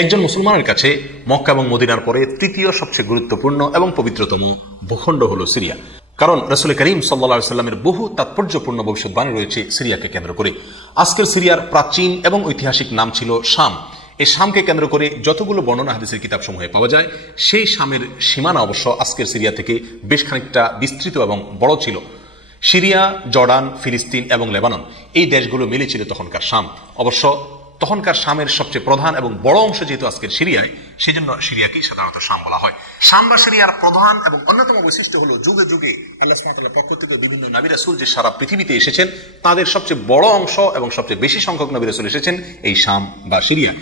একজন মুসলমানের কাছে মক্কা এবং মদিনার পরে তৃতীয় সবচেয়ে গুরুত্বপূর্ণ এবং পবিত্রতম ভূখণ্ড হলো সিরিয়া। কারণ রাসূল করিম সাল্লাল্লাহু আলাইহি সাল্লামের বহু তাৎপর্যপূর্ণ ভবিষ্যৎবাণী রয়েছে সিরিয়াকে কেন্দ্র করে। আজকের সিরিয়ার প্রাচীন এবং ঐতিহাসিক নাম ছিল শাম। এই শামকে কেন্দ্র করে যতগুলো বর্ণনা হাদিসের কিতাবসমূহে পাওয়া যায়, সেই শামের সীমানা অবশ্য আজকের সিরিয়া থেকে বেশ খানিকটা বিস্তৃত এবং বড় ছিল। সিরিয়া, জর্ডান, ফিলিস্তিন এবং লেবানন এই দেশগুলো মিলে ছিল তখনকার শাম। অবশ্য তখনকার শামের সবচেয়ে প্রধান এবং বড় অংশ যেহেতু আজকের সিরিয়ায়, সেজন্য সিরিয়াকেই সাধারণত শাম বলা হয়। শাম বা সিরিয়ার প্রধান এবং অন্যতম বৈশিষ্ট্য হলো যুগে যুগে আল্লাহ সুবহানাহু ওয়া তাআলার পক্ষ থেকে বিভিন্ন নবী রাসূল যে সারা পৃথিবীতে এসেছেন, তাদের সবচেয়ে বড় অংশ এবং সবচেয়ে বেশি সংখ্যক নবী রাসূল এসেছেন এই শাম বা সিরিয়া।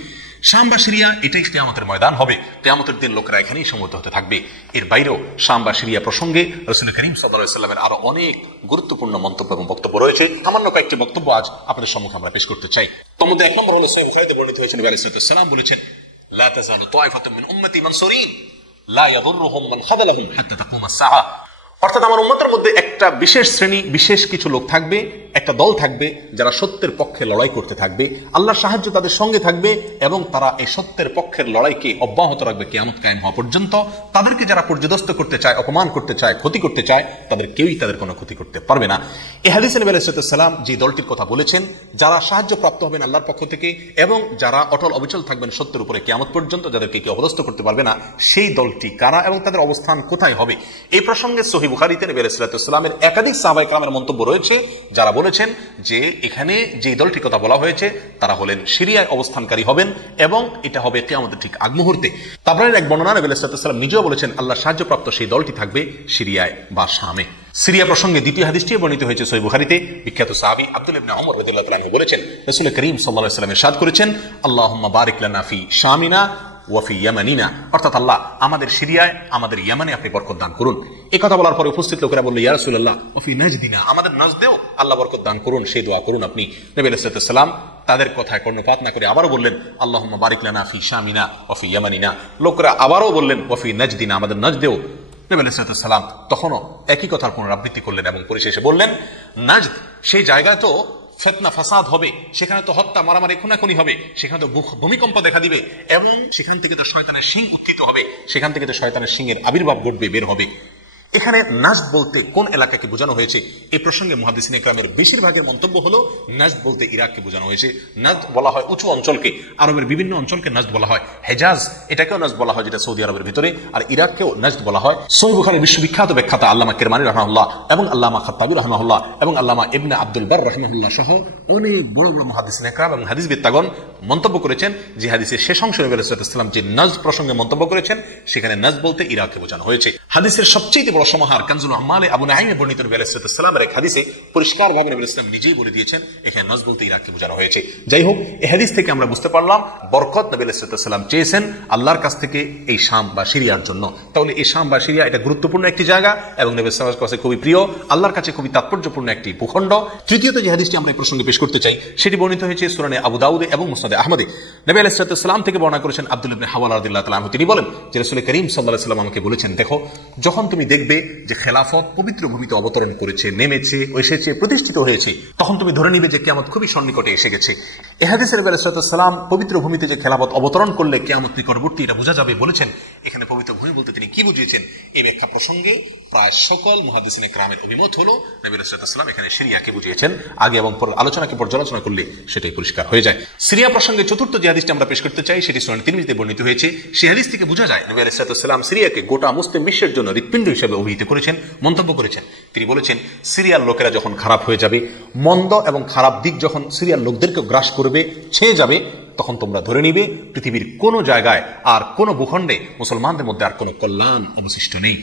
শাম বা সিরিয়া এটাই কিয়ামতের ময়দান হবে। কিয়ামতের দিন লোকেরা এখানেই সমবেত হতে থাকবে। এর বাইরেও শাম বা সিরিয়া প্রসঙ্গে রাসূল করিম সাল্লাল্লাহু আলাইহি ওয়াসাল্লামের আরো অনেক গুরুত্বপূর্ণ মন্তব্য এবং বক্তব্য রয়েছে। সামান্য কয়েকটি বক্তব্য আজ আপনাদের সম্মুখে আমরা পেশ করতে চাই। তার মধ্যে এক নম্বর হলো সহিহ বুখারীতে বর্ণিত হয়েছে, নবী আলাইহিস সালাম বলেছেন, লা তাযালু তায়ফাতুম মিন উম্মতি মানসুরিন লা ইয়াদুররুহুম মান খাযালাহুম হাত্তা তাকুমাস সাআহ। অর্থাৎ আমার উম্মতের মধ্যে একটা বিশেষ শ্রেণী, বিশেষ কিছু লোক থাকবে, একটা দল থাকবে যারা সত্যের পক্ষে লড়াই করতে থাকবে, আল্লাহর সাহায্য তাদের সঙ্গে থাকবে এবং তারা এই সত্যের পক্ষের লড়াইকে অব্যাহত রাখবে কিয়ামত কায়েম হওয়া পর্যন্ত। তাদেরকে যারা পর্যদস্ত করতে চায়, অপমান করতে চায়, ক্ষতি করতে চায়, তাদের কেউই তাদের কোনো ক্ষতি করতে পারবে না। এই হাদিসে নবী আলাইহিস সালাম যে দলটির কথা বলেছেন, যারা সাহায্য প্রাপ্ত হবেন আল্লাহর পক্ষ থেকে এবং যারা অটল অবিচল থাকবেন সত্যের উপরে কিয়ামত পর্যন্ত, যাদেরকে কেউ অপদস্থ করতে পারবে না, সেই দলটি কারা এবং তাদের অবস্থান কোথায় হবে, এই প্রসঙ্গে সহিহ বুখারীতে নবী আলাইহিস সালামের একাধিক সাহাবায়ে কেরামের মন্তব্য রয়েছে, যারা বলেছেন যে এখানে যে দলটির কথা বলা হয়েছে তারা হলেন সিরিয়ায় অবস্থানকারী হবেন এবং এটা হবে কিয়ামতের ঠিক আগ মুহূর্তে। তাবরানীর এক বর্ণনা নবী আলাইহিস সালাম নিজেও বলেছেন আল্লাহর সাহায্যপ্রাপ্ত সেই দলটি থাকবে সিরিয়ায় বা শামে। সিরিয়া প্রসঙ্গে দ্বিতীয় হাদিসটি বর্ণিত হয়েছে সহিহ বুখারীতে। বিখ্যাত সাহাবী আব্দুল্লাহ ইবনে ওমর রাদিয়াল্লাহু তাআলা আনহু বলেছেন, রাসূল করিম সাল্লাল্লাহু আলাইহি ওয়াসাল্লাম ইরশাদ করেছেন, আল্লাহুম্মা বারিক লানা ফি শামিনা ওয়া ফি ইয়ামানিনা, অর্থাৎ আল্লাহ আমাদের সিরিয়ায়, আমাদের ইয়ামানে আপনি বরকত দান করুন। এই কথা বলার পরে উপস্থিত লোকেরা বলল, ইয়া রাসূলুল্লাহ ওয়া ফি নাজদিনা, আমাদের নাজদেও আল্লাহ বরকত দান করুন, সেই দোয়া করুন আপনি। নবী আলাইহিস সালাম তাদের কথায় কর্ণপাত না করে আবারও বললেন, আল্লাহুম্মা বারিক লানা ফি শামিনা ওয়া ফি ইয়ামানিনা। লোকেরা আবারও বললেন, ওয়া ফি নাজদিনা, আমাদের নাজদেও। নবী আলাইহিস সালাম তখনও একই কথার পুনরাবৃত্তি করলেন এবং পরিশেষে বললেন, নাজদ সেই জায়গায় তো ফিতনা ফাসাদ হবে, সেখানে তো হত্যা মারামারি খুনাখুনি হবে, সেখানে তো ভূমিকম্প দেখা দিবে এবং সেখান থেকে তো শয়তানের শিং উত্থিত হবে, সেখান থেকে তো শয়তানের শিংয়ের আবির্ভাব ঘটবে, বের হবে। এখানে নাজদ বলতে কোন এলাকাকে বোঝানো হয়েছে, এই প্রসঙ্গে মুহাদ্দিসিন ইকরামের বেশিরভাগের মন্তব্য হলো নাজদ বলতে ইরাককে বোঝানো হয়েছে। নাজদ বলা হয় উঁচু অঞ্চলকে, আরবের বিভিন্ন অঞ্চলকে নাজদ বলা হয়। হেজাজ এটাকেও নাজদ বলা হয়, যেটা সৌদি আরবের ভিতরে, আর ইরাককেও নাজদ বলা হয়। সহিহ বুখারীর বিশ্ববিখ্যাত ব্যাখ্যাতা আল্লামা কিরমানী রাহমাহুল্লাহ এবং আল্লামা খাত্তাবী রাহমাহুল্লাহ এবং আল্লামা ইবনে আব্দুল বার রাহমাহুল্লাহ সহ অনেক বড় বড় মুহাদ্দিসিন ইকরাম এবং হাদিসবিদগণ মন্তব্য করেছেন যে হাদিসের শেষ অংশে নবী আলাইহিস সালাম যে নাজদ প্রসঙ্গে মন্তব্য করেছেন, সেখানে নাজদ বলতে ইরাককে বোঝানো হয়েছে। হাদিসের সবচেয়ে বড় সমাহার কানজুল আমালে আবু নাঈমে বর্ণিত নবী আলাইহিস সালামের এক হাদিসে পরিষ্কারভাবে নবী আলাইহিস সালাম নিজেই বলে দিয়েছেন এখানে নাজদ বলতে ইরাককে বোঝানো হয়েছে। যাই হোক, এই হাদিস থেকে আমরা বুঝতে পারলাম বরকত নবী আলাইহিস সালাম চেয়েছেন আল্লাহর কাছ থেকে এই শাম বা সিরিয়ার জন্য। তাহলে এই শাম বা সিরিয়া এটা গুরুত্বপূর্ণ একটি জায়গা এবং নবী সাল্লাল্লাহু আলাইহি ওয়াসাল্লামের কাছে খুবই প্রিয়, আল্লাহর কাছে খুবই তাৎপর্যপূর্ণ একটি ভূখণ্ড। তৃতীয়ত যে হাদিসটি আমরা এই প্রসঙ্গে পেশ করতে চাই, সেটি বর্ণিত হয়েছে সুনানে আবু দাউদে এবং মুসনাদে আহমদে। নবী আলাইহিস সালাম থেকে বর্ণনা করেছেন আব্দুল্লাহ ইবনে হাওয়ালা রাদিয়াল্লাহু তাআলা আনহু, তিনি বলেন যে রাসূল করিম সাল্লাল্লাহু আলাইহি ওয়াসাল্লাম আমাকে বলেছেন, দেখো যখন তুমি দেখবে যে খেলাফত পবিত্র ভূমিতে অবতরণ করেছে, নেমেছে, এসেছে, প্রতিষ্ঠিত হয়েছে, তখন তুমি ধরে নিবে যে কিয়ামত খুবই সন্নিকটে এসে গেছে। এই হাদিসে নবী আলাইহিস সালাম পবিত্র ভূমিতে যে খেলাফত অবতরণ করলে কিয়ামত নিকটবর্তী এটা বোঝা যাবে বলেছেন। এখানে পবিত্র ভূমি বলতে তিনি কি বুঝিয়েছেন, এই ব্যাখ্যা প্রসঙ্গে প্রায় সকল মুহাদ্দিসিন ইকরামের অভিমত হলো নবী আলাইহিস সালাম এখানে সিরিয়াকে বুঝিয়েছেন। আগে এবং পর আলোচনাকে পর্যালোচনা করলে সেটাই পরিষ্কার হয়ে যায়। সিরিয়া প্রসঙ্গে চতুর্থ যে হাদিসটি আমরা পেশ করতে চাই, সেটি সুনান তিরমিজিতে বর্ণিত হয়েছে। সেই হাদিস থেকে বোঝা যায় নবী আলাইহিস সালাম সিরিয়াকে গোটা মুসলিম বিশ্বের জন্য হৃৎপিণ্ড হিসেবে অভিহিত করেছেন, মন্তব্য করেছেন। তিনি বলেছেন, সিরিয়ার লোকেরা যখন খারাপ হয়ে যাবে, মন্দ এবং খারাপ দিক যখন সিরিয়ার লোকদেরকে গ্রাস করবে, ছেয়ে যাবে, তখন তোমরা ধরে নিবে পৃথিবীর কোনো জায়গায় আর কোনো ভূখণ্ডে মুসলমানদের মধ্যে আর কোনো কল্যাণ অবশিষ্ট নেই।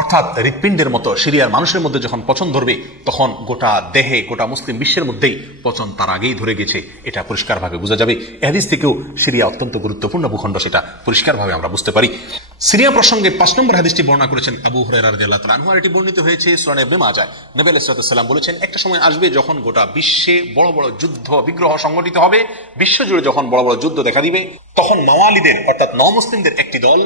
অর্থাৎ হৃৎপিণ্ডের মতো সিরিয়ার মানুষের মধ্যে যখন পচন ধরবে, তখন গোটা দেহে, গোটা মুসলিম বিশ্বের মধ্যেই পচন তার আগেই ধরে গেছে, এটা পরিষ্কারভাবে বোঝা যাবে। এই হাদিস থেকেও সিরিয়া অত্যন্ত গুরুত্বপূর্ণ ভূখণ্ড, সেটা পরিষ্কারভাবে আমরা বুঝতে পারি। সিরিয়া প্রসঙ্গে ৫ নম্বর হাদিসটি বর্ণনা করেছেন আবু হুরায়রা রাদিয়াল্লাহু তাআলা আনহু, আর এটি বর্ণিত হয়েছে সুনানে ইবনে মাজাহ। নবী আলাইহিস সালাম বলেছেন, একটা সময় আসবে যখন গোটা বিশ্বে বড় বড় যুদ্ধ বিগ্রহ সংগঠিত হবে, বিশ্বজুড়ে যখন বড় বড় যুদ্ধ দেখা দিবে, তখন মাওয়ালিদের অর্থাৎ নও মুসলিমদের একটি দল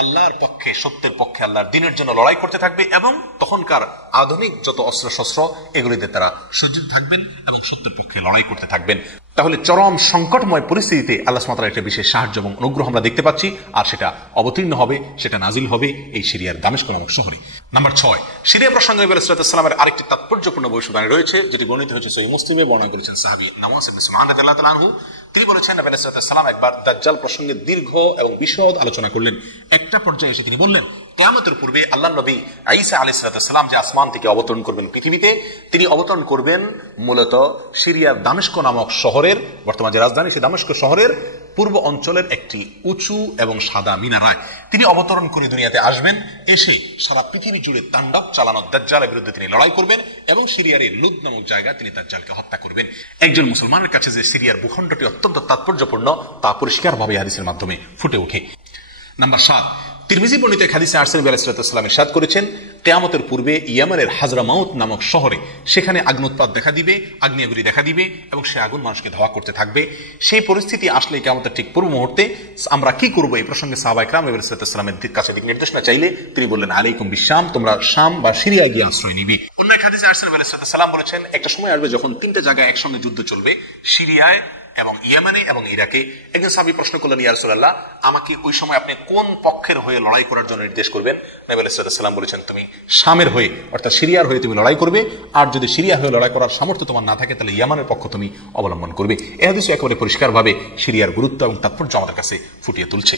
আল্লাহর পক্ষে, সত্যের পক্ষে, আল্লাহর দিনের জন্য লড়াই করতে থাকবে এবং তখনকার আধুনিক যত অস্ত্র শস্ত্র এগুলিতে তারা সজ্জিত থাকবেন এবং সত্যের পক্ষে লড়াই করতে থাকবেন। তাহলে চরম সংকটময় পরিস্থিতিতে আল্লাহ সুবহানাহু ওয়া তাআলার একটা বিশেষ সাহায্য এবং অনুগ্রহ আমরা দেখতে পাচ্ছি, আর সেটা অবতীর্ণ হবে, সেটা নাজিল হবে এই সিরিয়ার দামেস্ক নামক শহরে। নাম্বার 6, সিরিয়া প্রসঙ্গে নবী আলাইহিস সালামের আরেকটি তাৎপর্যপূর্ণ ভবিষ্যদ্বাণী রয়েছে, যেটি বর্ণিত হয়েছে সহিহ মুসলিমে। বর্ণনা করেছেন সাহাবী নাওয়াস ইবনে সামআন রাদিয়াল্লাহু তাআলা আনহু। তিনি বলেছেন নবী আলাইহিস সালাম একবার দাজ্জাল প্রসঙ্গে দীর্ঘ এবং বিশদ আলোচনা করলেন। একটা পর্যায়ে এসে তিনি বললেন, কিয়ামতের পূর্বে আল্লাহর নবী ঈসা আলাইহিস সালাম যে আসমান থেকে অবতরণ করবেন পৃথিবীতে, তিনি অবতরণ করবেন মূলত সিরিয়ার দামেস্ক নামক শহরের, বর্তমান যে রাজধানী সেই দামেস্ক শহরের পূর্ব অঞ্চলের একটি উঁচু এবং সাদা মিনারায় তিনি অবতরণ করে দুনিয়াতে আসবেন। এসে সারা পৃথিবী জুড়ে তাণ্ডব চালানো দাজ্জালের বিরুদ্ধে তিনি লড়াই করবেন এবং সিরিয়ার এই লুদ নামক জায়গায় তিনি দাজ্জালকে হত্যা করবেন। একজন মুসলমানের কাছে যে সিরিয়ার ভূখণ্ডটি অত্যন্ত তাৎপর্যপূর্ণ তা পরিষ্কারভাবে হাদিসের মাধ্যমে ফুটে ওঠে। নাম্বার 7, তিরমিজি বর্ণিত হাদিসে আরসেল নবী আলাইহিস সালাম ইরশাদ করেছেন, কিয়ামতের পূর্বে ইয়েমেনের হাজরামাউত নামক শহরে সেখানে আগ্নোৎপাত দেখা দিবে, আগ্নেয়গিরি দেখা দিবে এবং সে আগুন মানুষকে ধাওয়া করতে থাকবে। সেই পরিস্থিতি আসলে কিয়ামতের ঠিক পূর্ব মুহূর্তে আমরা কি করব, এই প্রসঙ্গে সাহাবায়ে কেরাম নবী আলাইহিস সালামের কাছে দিক নির্দেশনা চাইলে তিনি বললেন, আলাইকুম বিশাম, তোমরা শাম বা সিরিয়া গিয়ে আশ্রয় নিবে। অন্য এক হাদিসে আরসেল নবী আলাইহিস সালাম বলেছেন, একটা সময় আসবে যখন 3টে জায়গায় একসঙ্গে যুদ্ধ চলবে, সিরিয়ায় এবং ইয়েমেনে এবং ইরাকে। একজন সাহাবী প্রশ্ন করলেন, ইয়া রাসূলুল্লাহ, আমাকে ওই সময় আপনি কোন পক্ষের হয়ে লড়াই করার জন্য নির্দেশ করবেন? নবী আলাইহিস সালাম বলেছেন, তুমি শামের হয়ে অর্থাৎ সিরিয়ার হয়ে তুমি লড়াই করবে, আর যদি সিরিয়া হয়ে লড়াই করার সামর্থ্য তোমার না থাকে তাহলে ইয়ামানের পক্ষ তুমি অবলম্বন করবে। এই হাদিস একেবারে পরিষ্কারভাবে সিরিয়ার গুরুত্ব এবং তাৎপর্য আমাদের কাছে ফুটিয়ে তুলছে।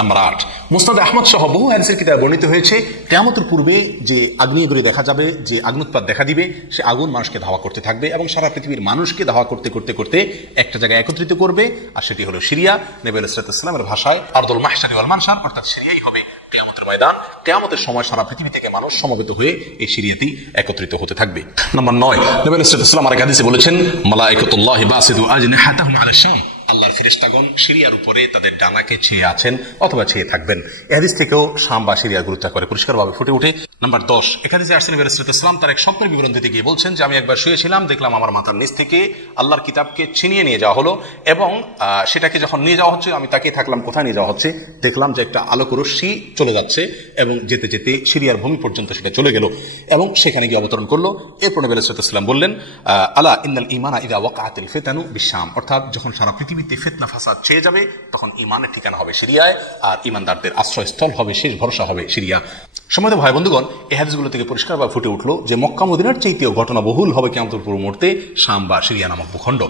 নাম্বার 8, মুসনাদ আহমদ সহ বহু হাদিসের কিতাবে বর্ণিত হয়েছে, কিয়ামতের পূর্বে যে আগ্নেয়গিরি দেখা যাবে, যে আগ্নোৎপাত দেখা দিবে, সে আগুন মানুষকে ধাওয়া করতে থাকবে এবং সারা পৃথিবীর মানুষকে ধাওয়া করতে করতে করতে একটা জায়গায় একত্রিত করবে, আর সেটি হলো সিরিয়া। নবী আলাইহিস সালামের ভাষায় আরদুল মাহশারি ওয়াল মানশার, অর্থাৎ সিরিয়াই হবে কিয়ামতের ময়দান। কিয়ামতের সময় সারা পৃথিবী থেকে মানুষ সমবেত হয়ে এই সিরিয়াতেই একত্রিত হতে থাকবে। নাম্বার 9, নবী আলাইহিস সালাম আরেক হাদিসে বলেছেন, মালায়েকাতুল্লাহি বাসিদু আজনিহাতাহুম আলা শাম, আল্লাহর ফেরেশতাগণ সিরিয়ার উপরে তাদের ডানাকে ছেয়ে আছেন অথবা ছেয়ে থাকবেন। এই হাদিস থেকেও শাম বা সিরিয়ার গুরুত্ব করে পরিষ্কারভাবে ফুটে ওঠে। নাম্বার 10, এখানে যে আসছেন নবী আলাইহিস সালাম তার এক স্বপ্নের বিবরণ দিতে গিয়ে বলছেন যে, আমি একবার শুয়েছিলাম, দেখলাম আমার মাথার নিচ থেকে আল্লাহর কিতাবকে ছিনিয়ে নিয়ে যাওয়া হলো এবং সেটাকে যখন নিয়ে যাওয়া হচ্ছে আমি তাকিয়ে থাকলাম কোথায় নিয়ে যাওয়া হচ্ছে। দেখলাম যে একটা আলোক রশ্মি চলে যাচ্ছে এবং যেতে যেতে সিরিয়ার ভূমি পর্যন্ত সেটা চলে গেল এবং সেখানে গিয়ে অবতরণ করলো। এরপর নবী আলাইহিস সালাম বললেন, আলা ইন্নাল ঈমানা ইযা ওয়াকাআতিল ফিতানু বিশাম, অর্থাৎ যখন সারা পৃথিবীতে ফিতনা ফাসাদ ছেয়ে যাবে তখন ঈমানের ঠিকানা হবে সিরিয়ায়, আর ঈমানদারদের আশ্রয়স্থল হবে, শেষ ভরসা হবে সিরিয়া। সম্মানিত ভাই বন্ধুগণ, এই হাদিসগুলো থেকে পরিষ্কারভাবে ফুটে উঠলো যে মক্কা মদিনার চাইতেও ঘটনা বহুল হবে কিয়ামতের পূর্ব মুহূর্তে শাম বা সিরিয়া নামক ভূখণ্ড।